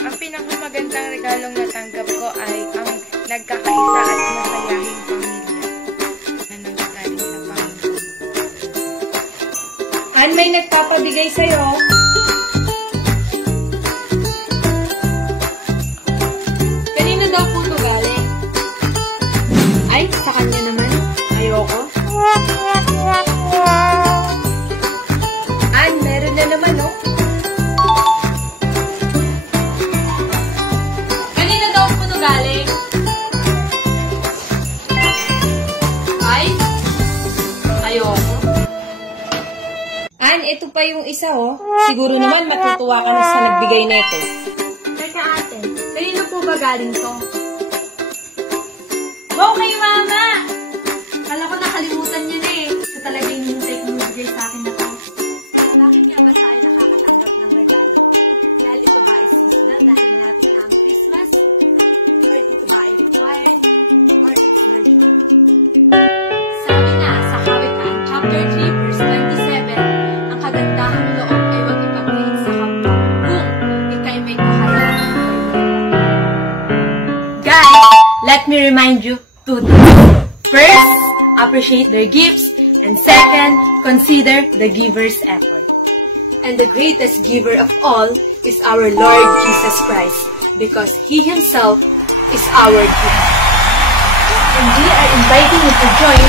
Ang pinakamagandang regalong natanggap ko ay ang nagkakaisa at masayahing pamilya na nanggagaling sa Panginoon. An, may nagpapabigay sa'yo. Kanino daw po ito galing? Ay, sa kanya naman. Ayoko. An, meron na naman, oh. Kanino daw po ito galing? Ay, ayoko. An, ito pa yung isa, oh. Siguro naman matutuwa ka na sa nagbigay nito. Teka ate, kanino po ba galing to? Wow, kay Mama! Kala ko nakalimutan niya na eh. Ito talaga yung hintay kong nabigay sa akin na to. Bakit nga ba tayo nakakatanggap ng regalo? Dahil ito ba ay seasonal dahil malapit na ang Christmas? Or ito ba ay required? Or it's urgent? Sabi nga sa Kawikaan chapter 3 verse 27, ang kagandahang loob ay huwag ipagkain sa kapwa kung ikay may kahalagahan. Guys, let me remind you two things. First, appreciate their gifts. And second, consider the giver's effort. And the greatest giver of all is our Lord Jesus Christ, because He Himself is our gift. And we are inviting you to join